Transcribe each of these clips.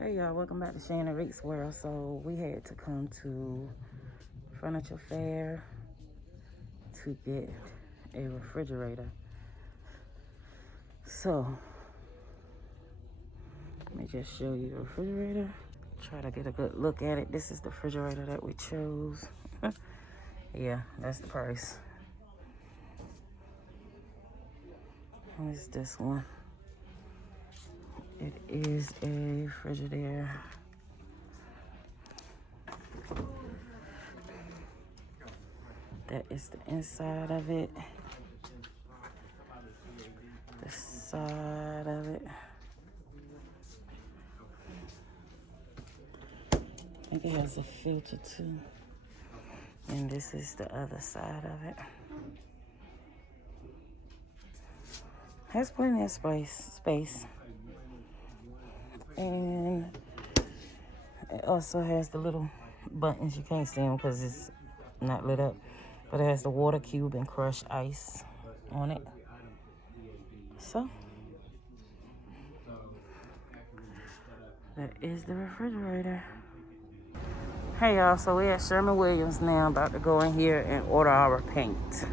Hey y'all, welcome back to Shannon Reek's World. So we had to come to Furniture Fair to get a refrigerator. So let me just show you the refrigerator. Try to get a good look at it. This is the refrigerator that we chose. Yeah, that's the price. And it's this one. It is a Frigidaire. That is the inside of it. The side of it. I think it has a filter too. And this is the other side of it. Has plenty of space. And it also has the little buttons. You can't see them because it's not lit up. But it has the water cube and crushed ice on it. So, that is the refrigerator. Hey y'all, so we're at Sherwin-Williams now, about to go in here and order our paint.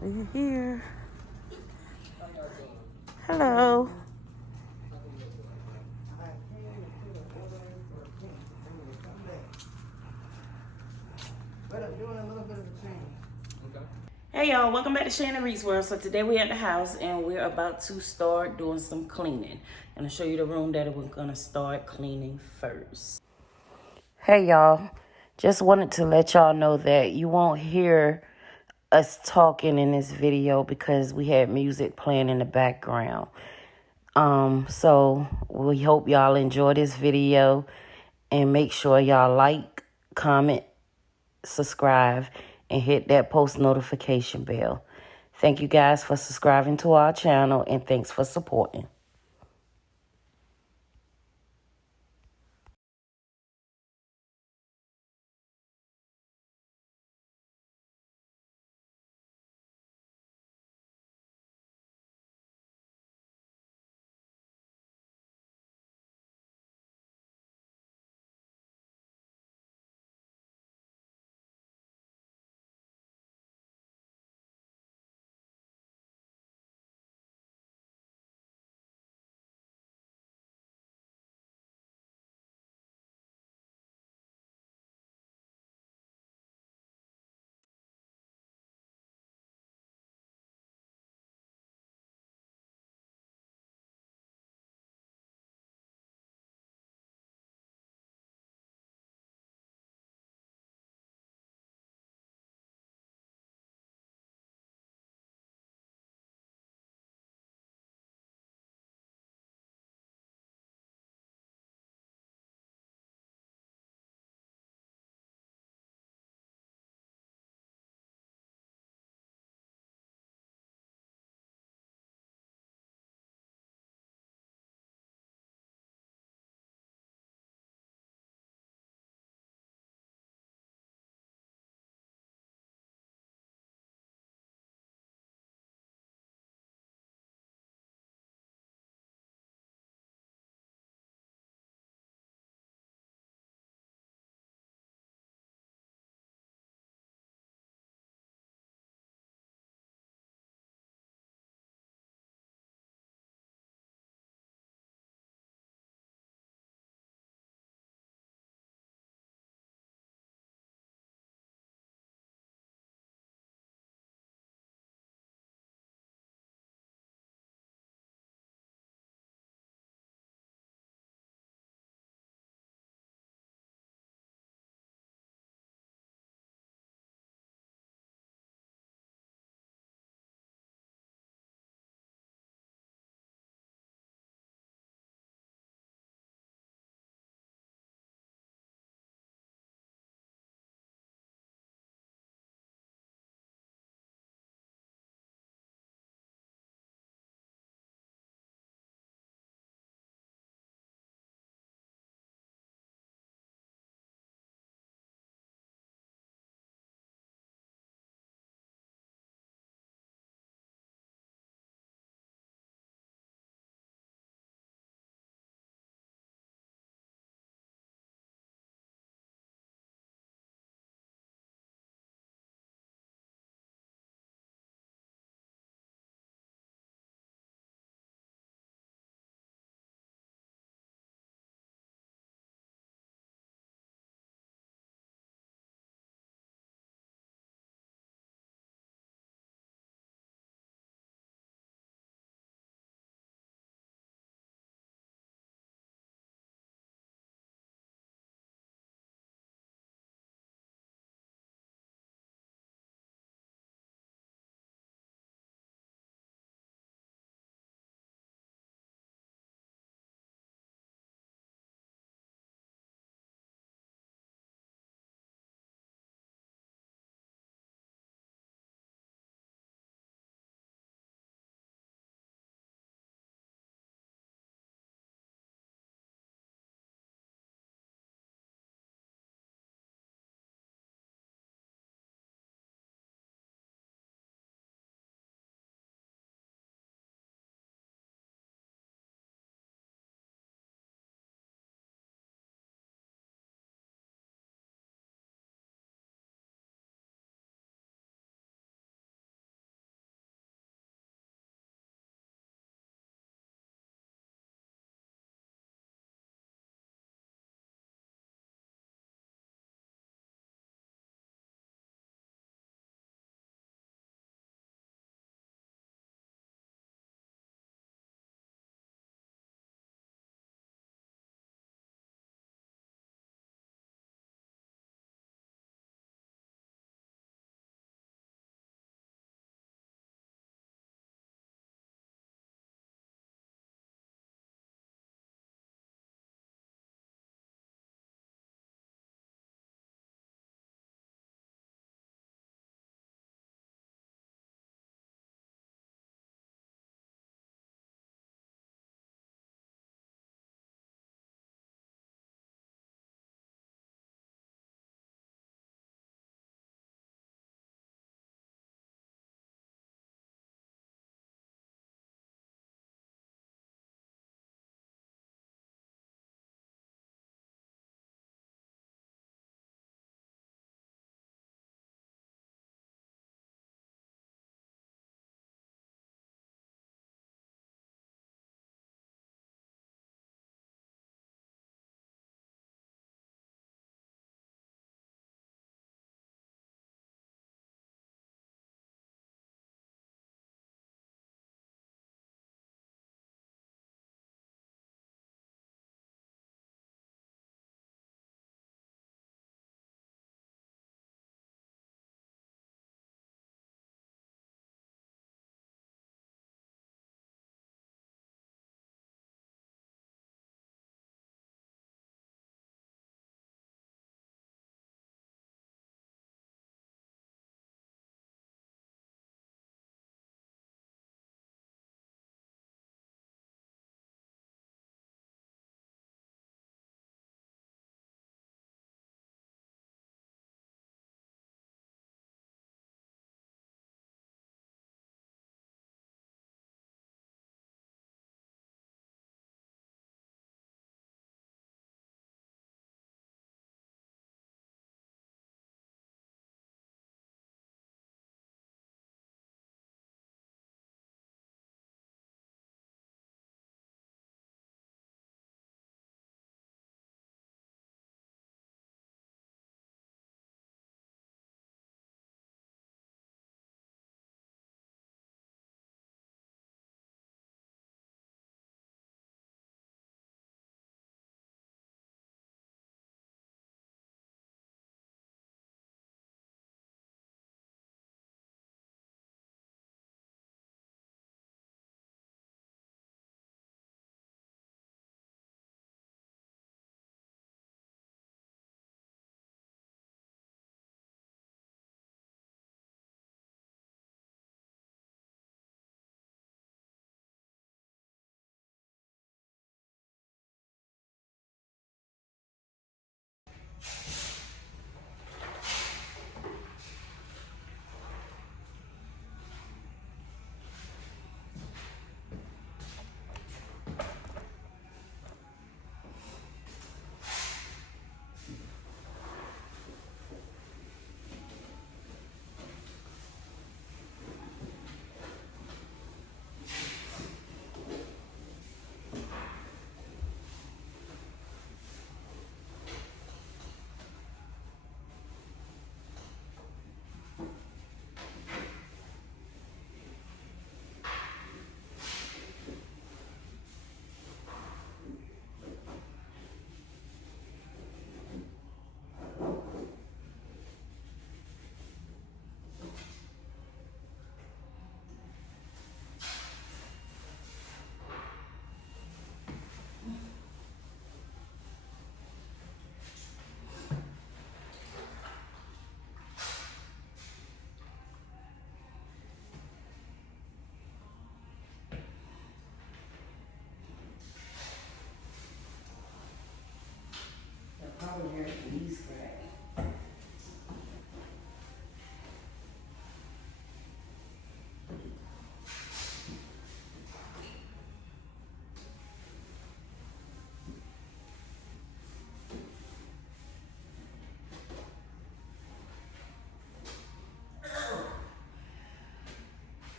We're here. Hello. Hey y'all, welcome back to Shannon Reek's World. So today we're at the house and we're about to start doing some cleaning. I'm gonna show you the room that we're gonna start cleaning first. Hey y'all, just wanted to let y'all know that you won't hear us talking in this video because we had music playing in the background. So we hope y'all enjoy this video and make sure y'all like, comment, subscribe, and hit that post notification bell. Thank you guys for subscribing to our channel and thanks for supporting.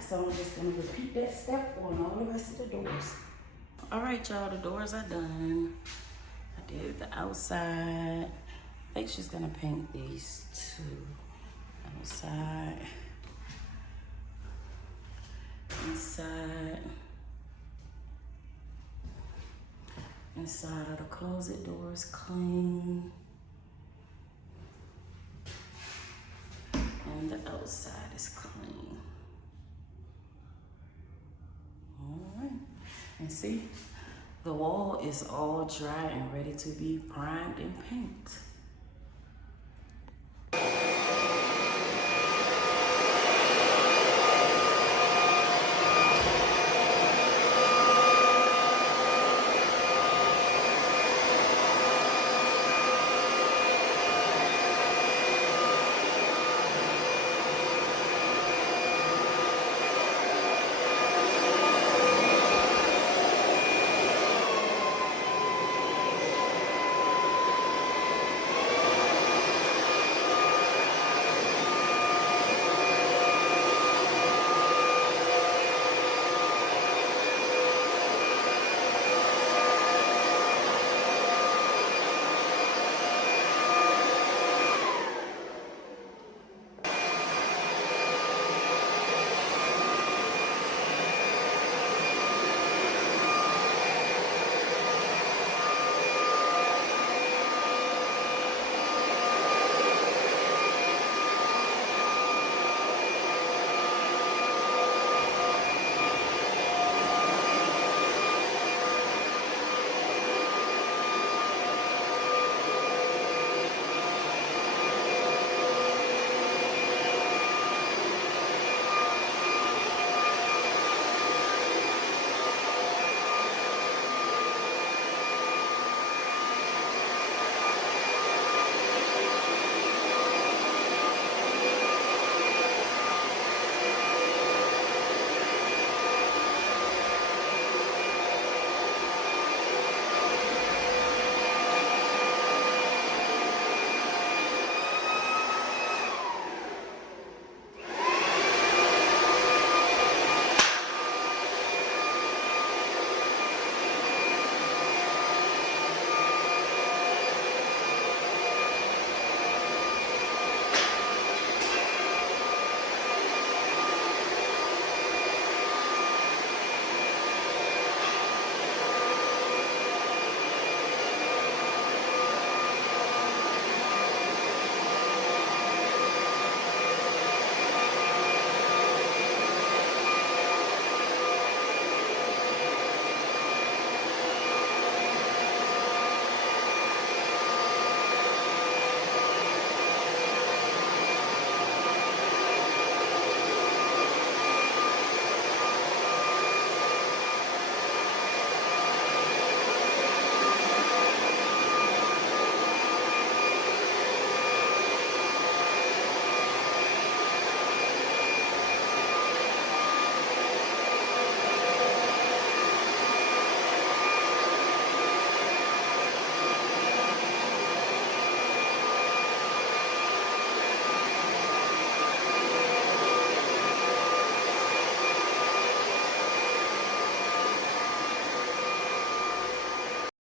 so I'm just gonna repeat that step on all the rest of the doors. All right, y'all, the doors are done. I did the outside. I think she's gonna paint these two. Outside, inside. Inside of the closet doors clean. And the outside is clean. All right. And see, the wall is all dry and ready to be primed and painted.